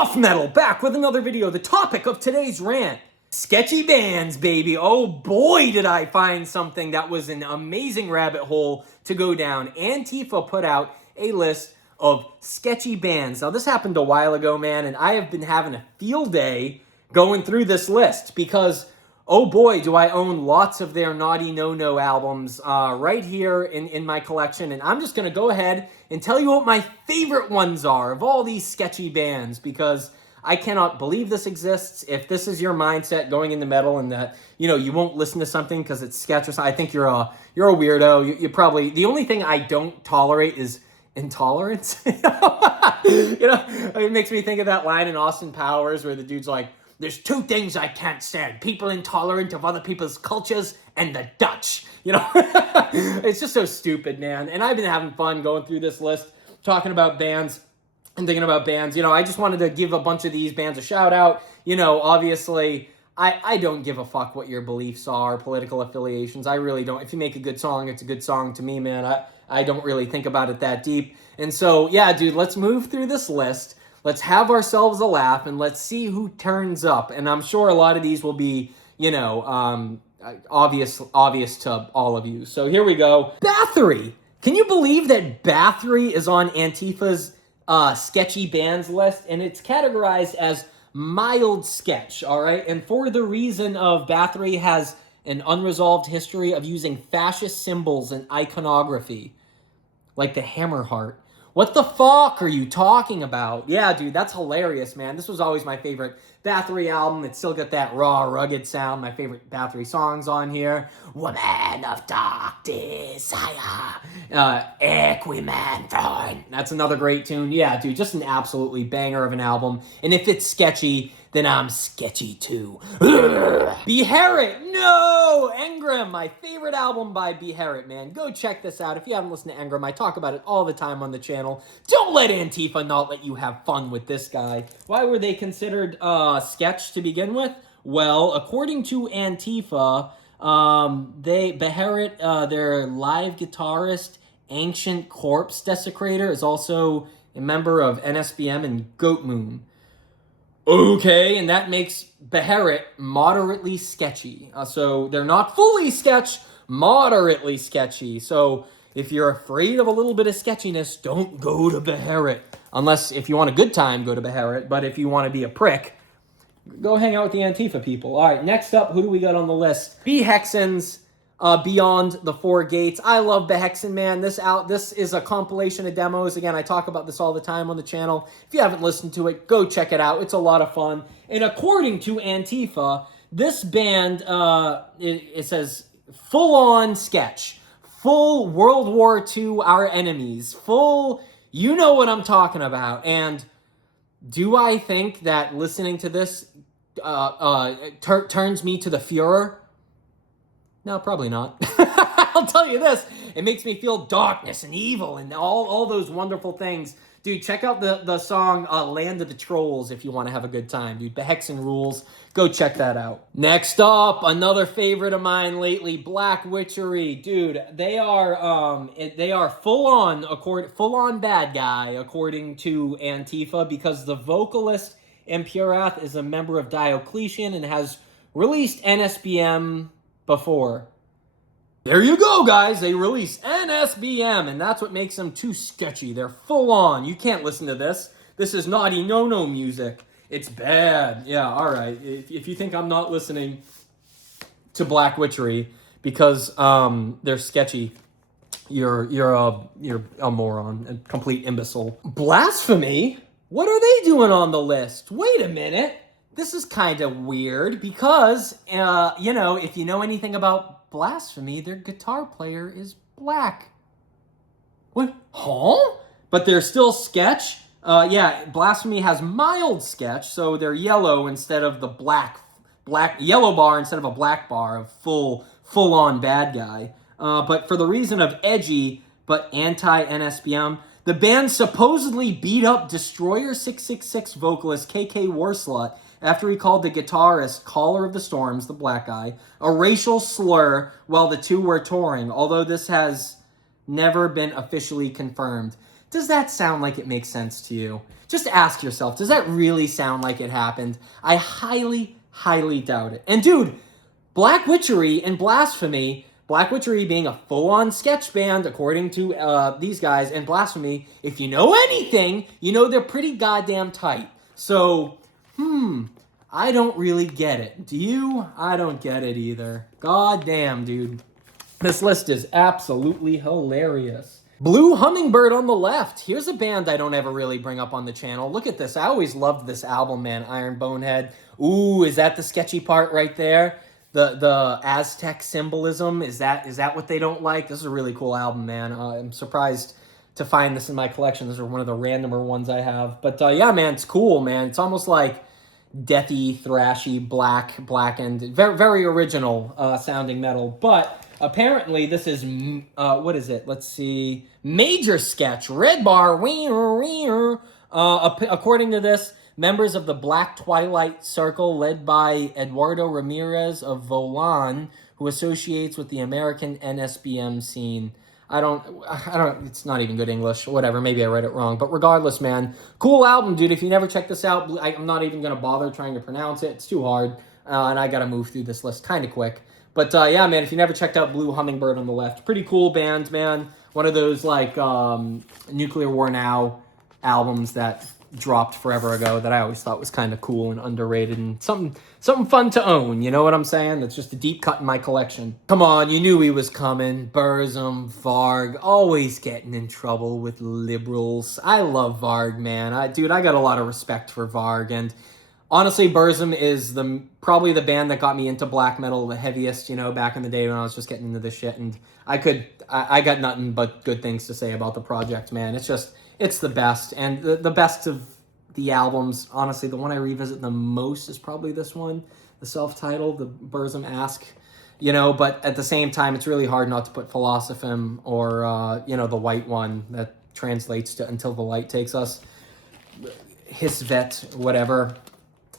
Buff Metal, back with another video. The topic of today's rant, sketchy bands, baby. Oh boy, did I find something that was an amazing rabbit hole to go down. Antifa put out a list of sketchy bands. Now, this happened a while ago, man, and I have been having a field day going through this list because, oh boy, do I own lots of their Naughty No-No albums right here in my collection. And I'm just going to go ahead and tell you what my favorite ones are of all these sketchy bands, because I cannot believe this exists. If this is your mindset going into metal and that, you know, you won't listen to something because it's sketch or something, I think you're a weirdo. You probably, the only thing I don't tolerate is intolerance. You know, it makes me think of that line in Austin Powers where the dude's like, there's two things I can't stand: people intolerant of other people's cultures and the Dutch. You know, it's just so stupid, man. And I've been having fun going through this list, talking about bands and thinking about bands. You know, I just wanted to give a bunch of these bands a shout out. You know, obviously, I don't give a fuck what your beliefs are, political affiliations. I really don't. If you make a good song, it's a good song to me, man. I don't really think about it that deep. And so, yeah, dude, let's move through this list. Let's have ourselves a laugh, and let's see who turns up. And I'm sure a lot of these will be, you know, obvious to all of you. So here we go. Bathory. Can you believe that Bathory is on Antifa's sketchy bands list? And it's categorized as mild sketch, all right? And for the reason of Bathory has an unresolved history of using fascist symbols and iconography, like the hammer heart. What the fuck are you talking about? Yeah, dude, that's hilarious, man. This was always my favorite Bathory album. It's still got that raw, rugged sound. My favorite Bathory songs on here: Woman of Dark Desire, Equimanthorn. That's another great tune. Yeah, dude, just an absolutely banger of an album. And if it's sketchy, then I'm sketchy too. Beherit, no! Engram, my favorite album by Beherit, man. Go check this out. If you haven't listened to Engram, I talk about it all the time on the channel. Don't let Antifa not let you have fun with this guy. Why were they considered sketch to begin with? Well, according to Antifa, Beherit, their live guitarist, Ancient Corpse Desecrator, is also a member of NSBM and Goat Moon. Okay, and that makes Beherit moderately sketchy. So they're not fully sketch, moderately sketchy. So if you're afraid of a little bit of sketchiness, don't go to Beherit. Unless if you want a good time, go to Beherit. But if you want to be a prick, go hang out with the Antifa people. All right, next up, who do we got on the list? Behexen's Beyond the Four Gates. I love Behexen, man. This is a compilation of demos. Again, I talk about this all the time on the channel. If you haven't listened to it, go check it out. It's a lot of fun. And according to Antifa, this band, it says full-on sketch, full World War II, our enemies, full, you know what I'm talking about. And do I think that listening to this turns me to the Fuhrer? No, probably not. I'll tell you this. It makes me feel darkness and evil and all those wonderful things. Dude, check out the song Land of the Trolls if you want to have a good time. Dude, Behexen rules. Go check that out. Next up, another favorite of mine lately, Black Witchery. Dude, they are full-on bad guy, according to Antifa, because the vocalist Impurath is a member of Diocletian and has released NSBM before. There you go, guys. They release NSBM, and that's what makes them too sketchy. They're full on. You can't listen to this. This is Naughty No-No music. It's bad. Yeah, all right. If you think I'm not listening to Black Witchery because they're sketchy, you're a moron, a complete imbecile. Blasphemy? What are they doing on the list? Wait a minute. This is kind of weird because, you know, if you know anything about Blasphemy, their guitar player is black. What? Huh? But they're still sketch? Yeah, Blasphemy has mild sketch, so they're yellow instead of the yellow bar instead of a black bar of full-on bad guy. But for the reason of edgy but anti-NSBM, the band supposedly beat up Destroyer 666 vocalist KK Warslut after he called the guitarist Caller of the Storms, the black guy, a racial slur while the two were touring, although this has never been officially confirmed. Does that sound like it makes sense to you? Just ask yourself, does that really sound like it happened? I highly, highly doubt it. And dude, Black Witchery and Blasphemy, Black Witchery being a full-on sketch band, according to these guys, and Blasphemy, if you know anything, you know they're pretty goddamn tight. So, I don't really get it. Do you? I don't get it either. God damn, dude. This list is absolutely hilarious. Blue Hummingbird on the left. Here's a band I don't ever really bring up on the channel. Look at this. I always loved this album, man. Iron Bonehead. Ooh, is that the sketchy part right there? The Aztec symbolism. Is that what they don't like? This is a really cool album, man. I'm surprised to find this in my collection. This is one of the randomer ones I have. But yeah, man, it's cool, man. It's almost like deathy, thrashy, blackened, very, very original sounding metal. But apparently this is, what is it? Let's see. Major Sketch, Red Bar, according to this, members of the Black Twilight Circle led by Eduardo Ramirez of Volan, who associates with the American NSBM scene. I don't, it's not even good English, whatever, maybe I read it wrong, but regardless, man, cool album, dude. If you never checked this out, I'm not even going to bother trying to pronounce it, it's too hard, and I got to move through this list kind of quick, but yeah, man, if you never checked out Blue Hummingbird on the left, pretty cool band, man, one of those, like, Nuclear War Now albums that dropped forever ago that I always thought was kind of cool and underrated and something fun to own, you know what I'm saying? That's just a deep cut in my collection. Come on, you knew he was coming. Burzum, Varg, always getting in trouble with liberals. I love Varg, man. Dude, I got a lot of respect for Varg, and honestly, Burzum is probably the band that got me into black metal the heaviest, you know, back in the day when I was just getting into this shit, and I got nothing but good things to say about the project, man. It's the best, and the best of the albums, honestly, the one I revisit the most is probably this one, the self-titled, the Burzum Ask, you know, but at the same time, it's really hard not to put Philosophim or, you know, the white one that translates to Until the Light Takes Us, Hisvet, whatever.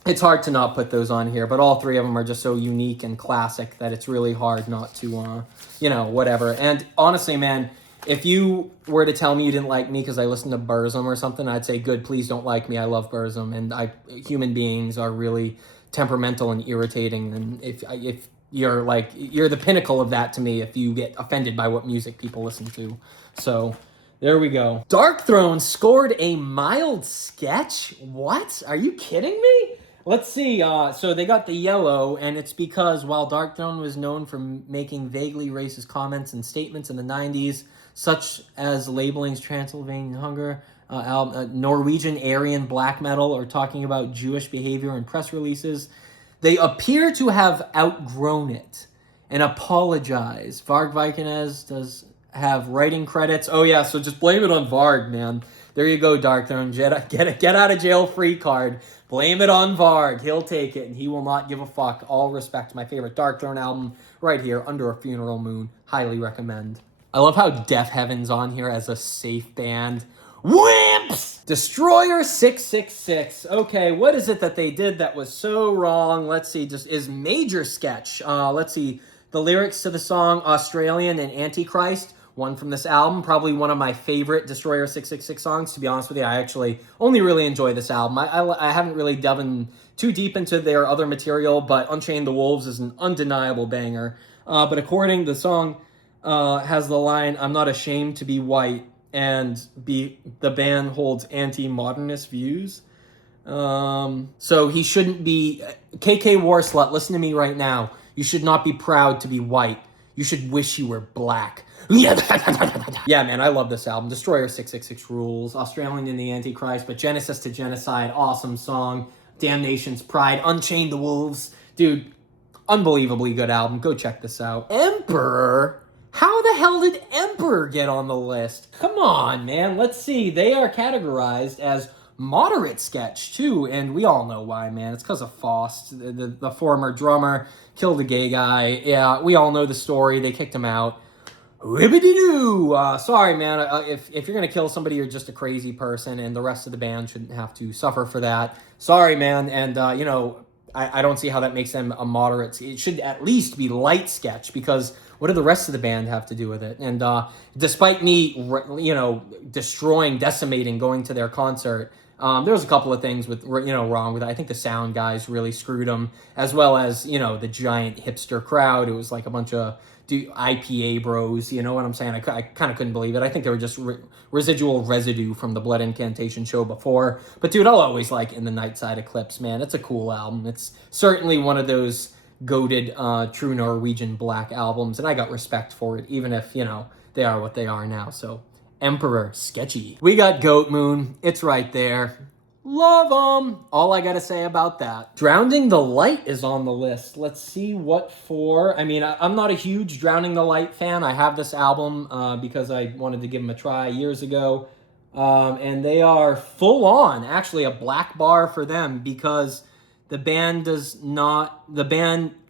It's hard to not put those on here, but all three of them are just so unique and classic that it's really hard not to, you know, whatever. And honestly, man, if you were to tell me you didn't like me because I listened to Burzum or something, I'd say, good, please don't like me. I love Burzum, and human beings are really temperamental and irritating, and if you're like, you're the pinnacle of that to me if you get offended by what music people listen to. So there we go. Darkthrone scored a mild sketch? What? Are you kidding me? Let's see, so they got the yellow, and it's because while Darkthrone was known for making vaguely racist comments and statements in the 90s, such as labeling Transylvanian Hunger, Norwegian Aryan black metal, or talking about Jewish behavior in press releases, they appear to have outgrown it and apologize. Varg Vikernes does have writing credits. Oh yeah, so just blame it on Varg, man. There you go, Darkthrone. Get out of jail free card. Blame it on Varg. He'll take it, and he will not give a fuck. All respect. My favorite Darkthrone album right here, Under a Funeral Moon. Highly recommend. I love how Death Heaven's on here as a safe band. Wimps! Destroyer 666. Okay, what is it that they did that was so wrong? Let's see, just is Major Sketch. Let's see, the lyrics to the song Australian and Antichrist, one from this album, probably one of my favorite Destroyer 666 songs, to be honest with you. I actually only really enjoy this album. I haven't really delved in too deep into their other material, but Unchained the Wolves is an undeniable banger. But according to the song, has the line, I'm not ashamed to be white, and the band holds anti-modernist views. So he shouldn't be, KK Warslut, listen to me right now. You should not be proud to be white. You should wish you were black. Yeah, man, I love this album. Destroyer 666 rules. Australian and the Antichrist, but Genesis to Genocide, awesome song. Damnation's Pride, Unchained the Wolves. Dude, unbelievably good album. Go check this out. Emperor? How the hell did Emperor get on the list? Come on, man. Let's see. They are categorized as moderate sketch, too, and we all know why, man. It's because of Faust, the former drummer, killed a gay guy. Yeah, we all know the story. They kicked him out. Whippity-doo! Sorry, man. If you're going to kill somebody, you're just a crazy person, and the rest of the band shouldn't have to suffer for that. Sorry, man. And, you know, I don't see how that makes them a moderate. It should at least be light sketch, because what do the rest of the band have to do with it? And despite me, you know, decimating, going to their concert, There was a couple of things with, wrong with it. I think the sound guys really screwed them, as well as, the giant hipster crowd. It was like a bunch of IPA bros, you know what I'm saying? I kind of couldn't believe it. I think they were just residual residue from the Blood Incantation show before. But dude, I'll always like In the Night Side Eclipse, man. It's a cool album. It's certainly one of those goated true Norwegian black albums, and I got respect for it, even if, they are what they are now. So Emperor, sketchy. We got Goat Moon. It's right there. Love them. All I gotta say about that. Drowning the Light is on the list. Let's see what for. I mean, I'm not a huge Drowning the Light fan. I have this album because I wanted to give them a try years ago. And they are full on, actually a black bar for them, because the band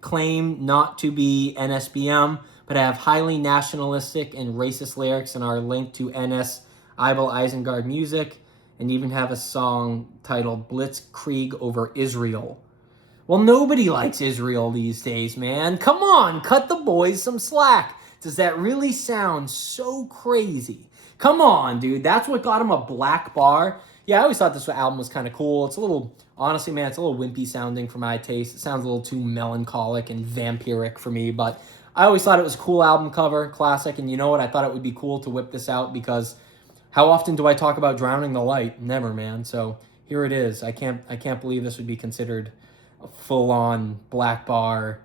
claim not to be NSBM, but have highly nationalistic and racist lyrics and are linked to NS Abel Isengard music, and even have a song titled Blitzkrieg over Israel. Well, nobody likes Israel these days, man. Come on, cut the boys some slack. Does that really sound so crazy? Come on, dude. That's what got him a black bar. Yeah, I always thought this album was kind of cool. It's a little, honestly, man, it's a little wimpy sounding for my taste. It sounds a little too melancholic and vampiric for me, but I always thought it was a cool album cover, classic, and you know what? I thought it would be cool to whip this out because how often do I talk about Drowning the Light? Never, man. So here it is. I can't believe this would be considered a full-on black bar,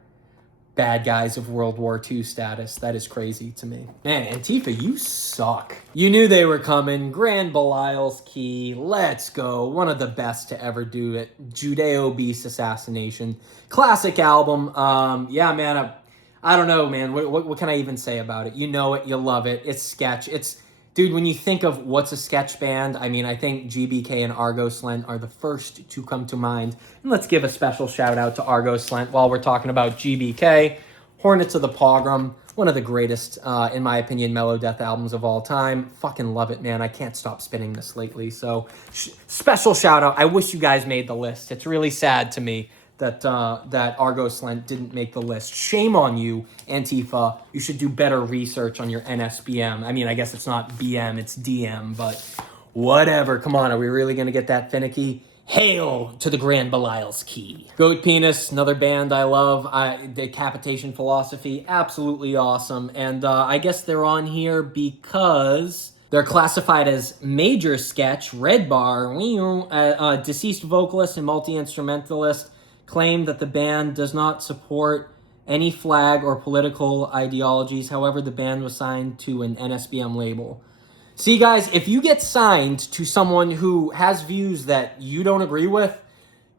bad guys of World War II status. That is crazy to me. Man, Antifa, you suck. You knew they were coming. Grand Belial's Key. Let's go. One of the best to ever do it. Judeo-Beast Assassination. Classic album. Yeah, man. I don't know, man. What can I even say about it? You know it. You love it. It's sketch. Dude, when you think of what's a sketch band, I mean, I think GBK and Argos Lent are the first to come to mind. And let's give a special shout out to Argos Lent while we're talking about GBK. Hornets of the Pogrom, one of the greatest, in my opinion, mellow death albums of all time. Fucking love it, man. I can't stop spinning this lately. So special shout out. I wish you guys made the list. It's really sad to me that Argos Lent didn't make the list. Shame on you, Antifa. You should do better research on your NSBM. I mean, I guess it's not BM, it's DM, but whatever. Come on, are we really going to get that finicky? Hail to the Grand Belial's Key. Goat Penis, another band I love. Decapitation Philosophy, absolutely awesome. And I guess they're on here because they're classified as major sketch, red bar, deceased vocalist and multi-instrumentalist. Claim that the band does not support any flag or political ideologies. However, the band was signed to an NSBM label. See, guys, if you get signed to someone who has views that you don't agree with,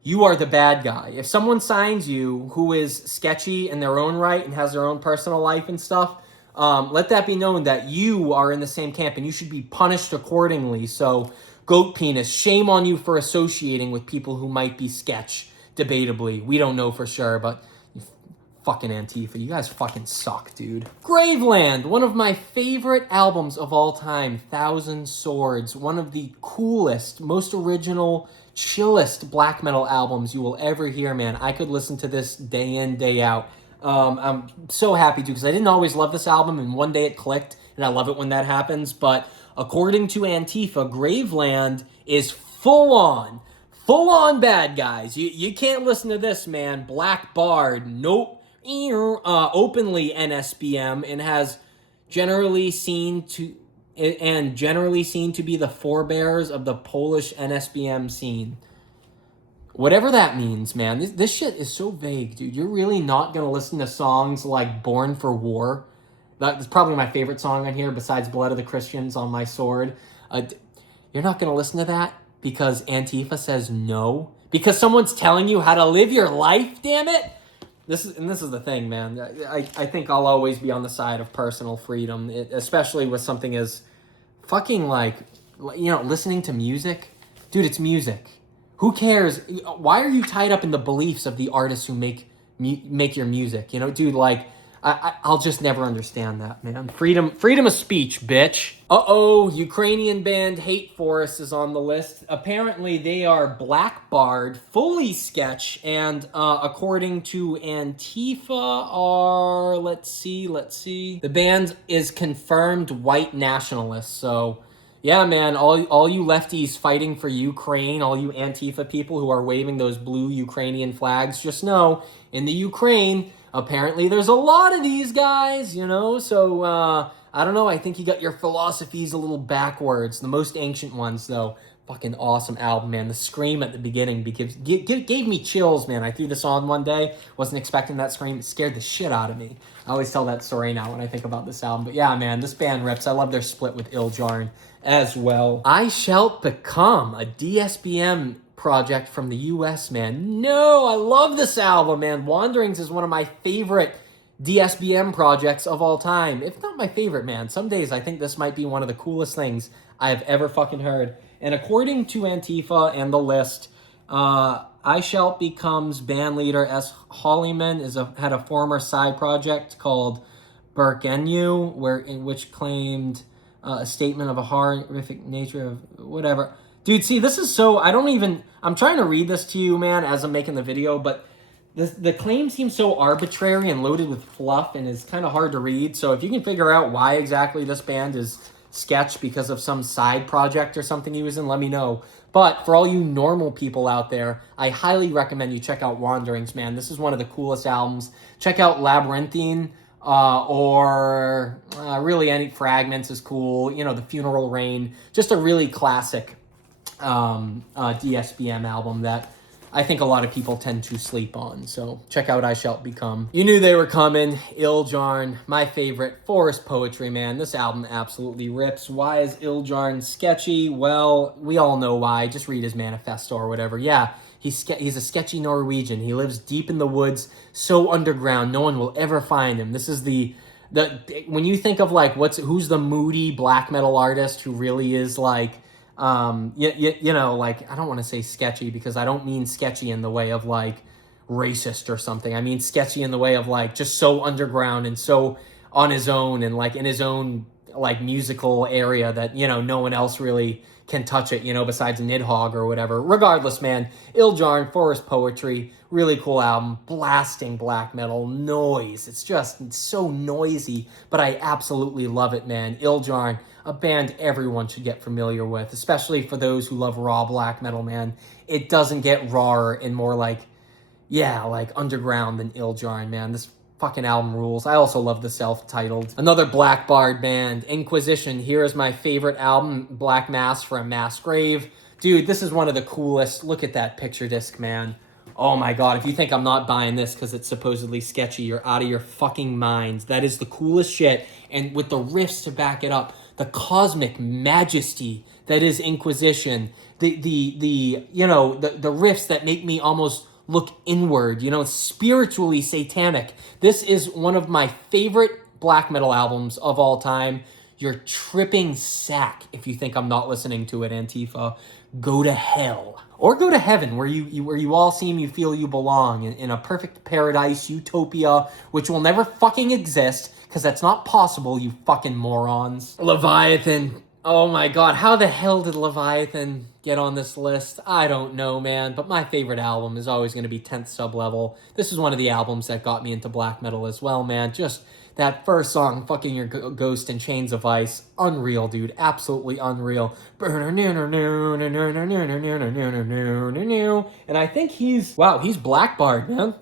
you are the bad guy. If someone signs you who is sketchy in their own right and has their own personal life and stuff, let that be known that you are in the same camp and you should be punished accordingly. So, Goat Penis, shame on you for associating with people who might be sketch. Debatably. We don't know for sure, but fucking Antifa, you guys fucking suck, dude. Graveland, one of my favorite albums of all time, Thousand Swords, one of the coolest, most original, chillest black metal albums you will ever hear, man. I could listen to this day in, day out. I'm so happy to, because I didn't always love this album, and one day it clicked, and I love it when that happens, but according to Antifa, Graveland is full-on bad guys. You can't listen to this, man. Black barred, nope. Openly NSBM, and has generally seen to be the forebears of the Polish NSBM scene. Whatever that means, man. This shit is so vague, dude. You're really not gonna listen to songs like Born for War. That's probably my favorite song on here, besides Blood of the Christians on My Sword. You're not gonna listen to that because Antifa says no? Because someone's telling you how to live your life, damn it? This is the thing, man. I think I'll always be on the side of personal freedom, especially with something as fucking listening to music. Dude, it's music. Who cares? Why are you tied up in the beliefs of the artists who make your music? Dude, I'll just never understand that, man. Freedom of speech, bitch. Ukrainian band Hate Forest is on the list. Apparently, they are black barred, fully sketch, and according to Antifa, let's see. The band is confirmed white nationalists. So, Yeah, man, all you lefties fighting for Ukraine, all you Antifa people who are waving those blue Ukrainian flags, just know, in the Ukraine, apparently there's a lot of these guys, you know? So, I don't know, I think you got your philosophies a little backwards. The most ancient ones, though, fucking awesome album, man. The scream at the beginning gave me chills, man. I threw this on one day, wasn't expecting that scream. It scared the shit out of me. I always tell that story now when I think about this album. But yeah, man, this band rips. I love their split with Ildjarn as well. I Shall Become, a DSBM project from the US, man. No, I love this album, man. Wanderings is one of my favorite DSBM projects of all time. If not my favorite, man. Some days I think this might be one of the coolest things I have ever fucking heard. And according to Antifa and the list, I Shall Become's band leader S. Hollyman had a former side project called Burkenu, in which claimed a statement of a horrific nature of whatever. Dude, see, this is so... I'm trying to read this to you, man, as I'm making the video, but the claim seems so arbitrary and loaded with fluff and is kind of hard to read. So if you can figure out why exactly this band is sketch because of some side project or something he was in, let me know. But for all you normal people out there, I highly recommend you check out Wanderings, man. This is one of the coolest albums. Check out Labyrinthine, or really any Fragments is cool. You know, The Funeral Rain, just a really classic DSBM album that I think a lot of people tend to sleep on. So check out I Shall Become. You knew they were coming. Ildjarn, my favorite. Forest Poetry, man. This album absolutely rips. Why is Ildjarn sketchy? Well, we all know why. Just read his manifesto or whatever. Yeah, he's a sketchy Norwegian. He lives deep in the woods, so underground, no one will ever find him. This is when you think of like who's the moody black metal artist who really is like, you know, like, I don't want to say sketchy because I don't mean sketchy in the way of like racist or something. I mean sketchy in the way of like just so underground and so on his own and like in his own like musical area that, you know, no one else really can touch it, you know, besides Nidhogg or whatever. Regardless, man, Ildjarn, Forest Poetry, really cool album, blasting black metal noise. It's so noisy, but I absolutely love it, man. Ildjarn, a band everyone should get familiar with, especially for those who love raw black metal, man. It doesn't get rawer and more like, yeah, like underground than Ildjarn, man. This fucking album rules. I also love the self-titled. Another Black Bard band, Inquisition. Here is my favorite album, Black Mass for a Mass Grave. Dude, this is one of the coolest. Look at that picture disc, man. Oh my god, if you think I'm not buying this because it's supposedly sketchy, you're out of your fucking minds. That is the coolest shit. And with the riffs to back it up, the cosmic majesty that is Inquisition, the you know, the riffs that make me almost look inward, you know, spiritually satanic. This is one of my favorite black metal albums of all time. You're tripping sack if you think I'm not listening to it, Antifa. Go to hell. Or go to heaven, where you all seem you feel you belong, in a perfect paradise, utopia, which will never fucking exist, because that's not possible, you fucking morons. Leviathan. Oh my god, how the hell did Leviathan get on this list? I don't know, man, but my favorite album is always going to be 10th Sublevel. This is one of the albums that got me into black metal as well, man. Just that first song, Fucking Your Ghost in Chains of Ice. Unreal, dude. Absolutely unreal. And I think he's Black Bard, man.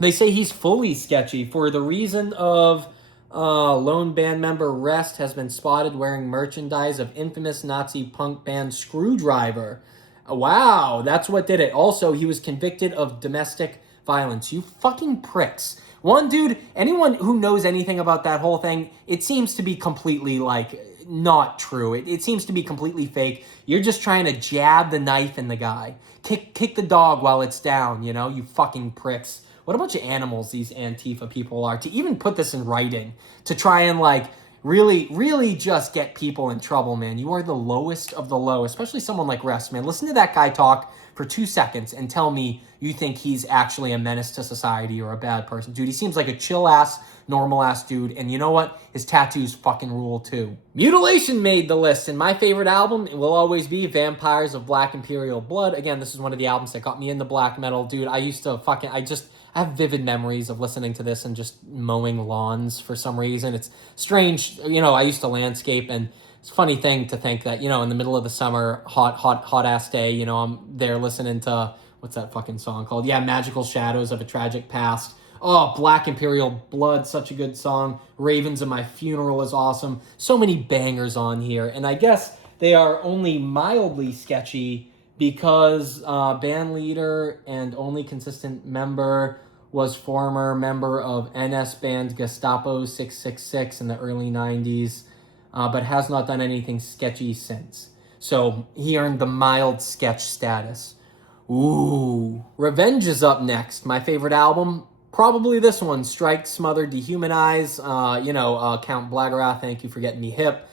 They say he's fully sketchy for the reason of lone band member Rest has been spotted wearing merchandise of infamous Nazi punk band Screwdriver. Wow, that's what did it. Also, he was convicted of domestic violence. You fucking pricks. One dude, anyone who knows anything about that whole thing, it seems to be completely, like, not true. It seems to be completely fake. You're just trying to jab the knife in the guy. Kick the dog while it's down, you know, you fucking pricks. What a bunch of animals these Antifa people are. To even put this in writing, to try and, like, really just get people in trouble, man. You are the lowest of the low, especially someone like Rest, man. Listen to that guy talk for 2 seconds and tell me you think he's actually a menace to society or a bad person. Dude, he seems like a chill-ass, normal-ass dude, and you know what? His tattoos fucking rule, too. Mutilation made the list, and my favorite album will always be Vampires of Black Imperial Blood. Again, this is one of the albums that got me into black metal. Dude, I have vivid memories of listening to this and just mowing lawns for some reason. It's strange. You know, I used to landscape, and It's a funny thing to think that, you know, in the middle of the summer, hot ass day, you know, I'm there listening to, what's that fucking song called? Yeah, Magical Shadows of a Tragic Past. Oh, Black Imperial Blood, such a good song. Ravens of My Funeral is awesome. So many bangers on here. And I guess they are only mildly sketchy because band leader and only consistent member was former member of NS band Gestapo 666 in the early 90s, but has not done anything sketchy since. So he earned the mild sketch status. Ooh. Revenge is up next. My favorite album, probably this one, Strike, Smother, Dehumanize. Count Blackerath, thank you for getting me hip.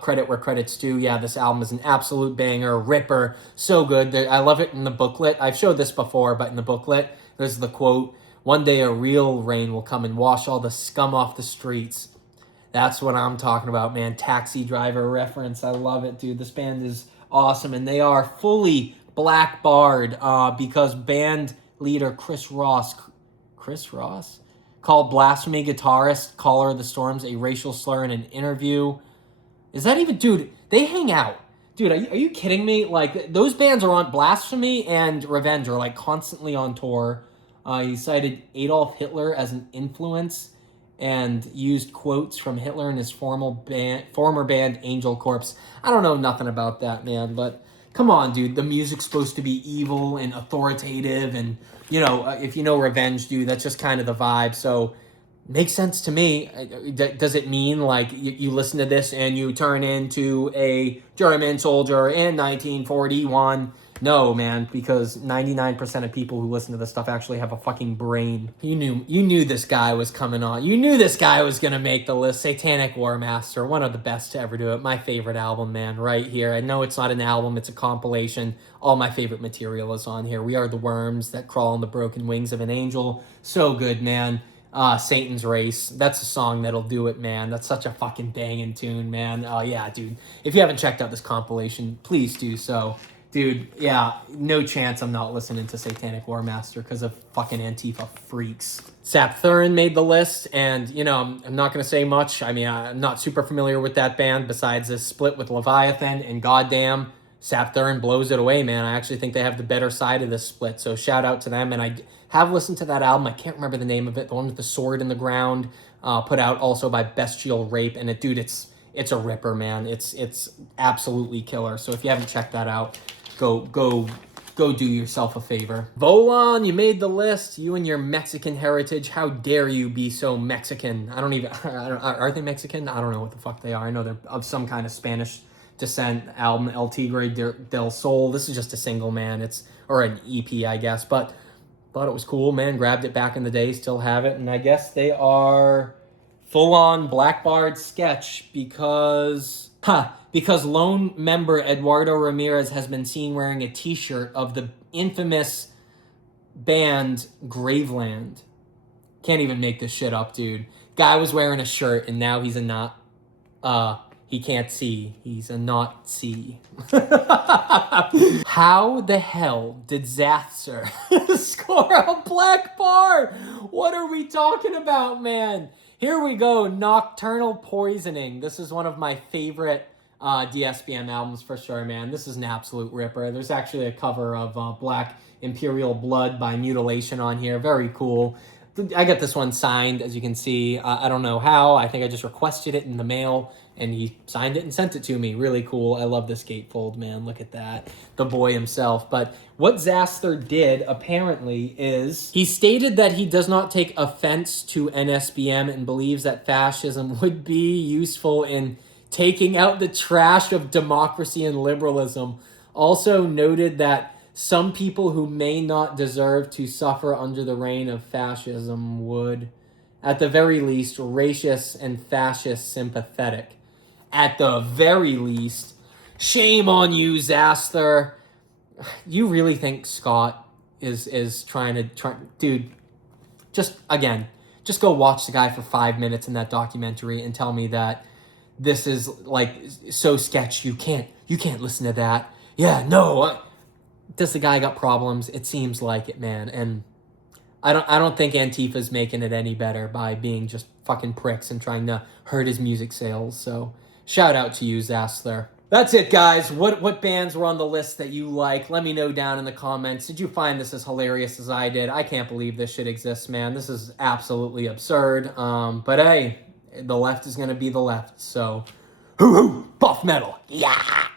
Credit where credit's due. Yeah, this album is an absolute banger, ripper, so good. I love it in the booklet. I've showed this before, but in the booklet, there's the quote, "One day a real rain will come and wash all the scum off the streets." That's what I'm talking about, man. Taxi Driver reference. I love it, dude. This band is awesome, and they are fully black barred because band leader Chris Ross called Blasphemy guitarist Caller of the Storms a racial slur in an interview. Is that even... Dude, they hang out. Dude, are you kidding me? Like, those bands are on... Blasphemy and Revenge are, like, constantly on tour. He cited Adolf Hitler as an influence and used quotes from Hitler and his former band, Angel Corpse. I don't know nothing about that, man, but come on, dude. The music's supposed to be evil and authoritative, and, you know, if you know Revenge, dude, that's just kind of the vibe, so... Makes sense to me. Does it mean like you listen to this and you turn into a German soldier in 1941? No, man, because 99% of people who listen to this stuff actually have a fucking brain. You knew this guy was coming on. You knew this guy was gonna make the list. Satanic Warmaster, one of the best to ever do it. My favorite album, man, right here. I know it's not an album, it's a compilation. All my favorite material is on here. We are the worms that crawl on the broken wings of an angel. So good, man. Satan's Race. That's a song that'll do it, man. That's such a fucking banging tune, man. Oh, yeah, dude. If you haven't checked out this compilation, please do so. Dude, yeah, no chance I'm not listening to Satanic Warmaster because of fucking Antifa freaks. Sapthurin made the list, and, you know, I'm not going to say much. I mean, I'm not super familiar with that band besides this split with Leviathan, and goddamn, Sapthurin blows it away, man. I actually think they have the better side of this split, so shout out to them. And I have listened to that album. I can't remember the name of it, the one with the sword in the ground, put out also by Bestial Rape. And dude, it's a ripper, man. It's absolutely killer. So if you haven't checked that out, go do yourself a favor. Volan, you made the list. You and your Mexican heritage. How dare you be so Mexican? Are they Mexican? I don't know what the fuck they are. I know they're of some kind of Spanish descent. Album El Tigre del Sol. This is just a single, man. Or an EP, I guess, but thought it was cool, man. Grabbed it back in the day, still have it, and I guess they are full-on blackbarred sketch because lone member Eduardo Ramirez has been seen wearing a t-shirt of the infamous band Graveland. Can't even make this shit up, dude. Guy was wearing a shirt, and now he's a not... He can't see. He's a not see. How the hell did Zathzer score a black bar? What are we talking about, man? Here we go. Nocturnal Poisoning. This is one of my favorite DSBM albums for sure, man. This is an absolute ripper. There's actually a cover of Black Imperial Blood by Mutilation on here. Very cool. I got this one signed, as you can see. I don't know how. I think I just requested it in the mail, and he signed it and sent it to me. Really cool. I love this gatefold, man. Look at that. The boy himself. But what Zathzer did, apparently, is he stated that he does not take offense to NSBM and believes that fascism would be useful in taking out the trash of democracy and liberalism. Also noted that some people who may not deserve to suffer under the reign of fascism would, at the very least, racist and fascist sympathetic. At the very least, shame on you, Zathzer. You really think Scott is trying to... Dude, just go watch the guy for 5 minutes in that documentary and tell me that this is, like, so sketch. You can't listen to that. Yeah, no... Does the guy got problems? It seems like it, man. And I don't think Antifa's making it any better by being just fucking pricks and trying to hurt his music sales. So Shout out to you, Zassler. That's it, guys. What bands were on the list that you like? Let me know down in the comments. Did you find this as hilarious as I did? I can't believe this shit exists, man. This is absolutely absurd. But hey, the left is going to be the left. So, hoo-hoo, buff metal. Yeah!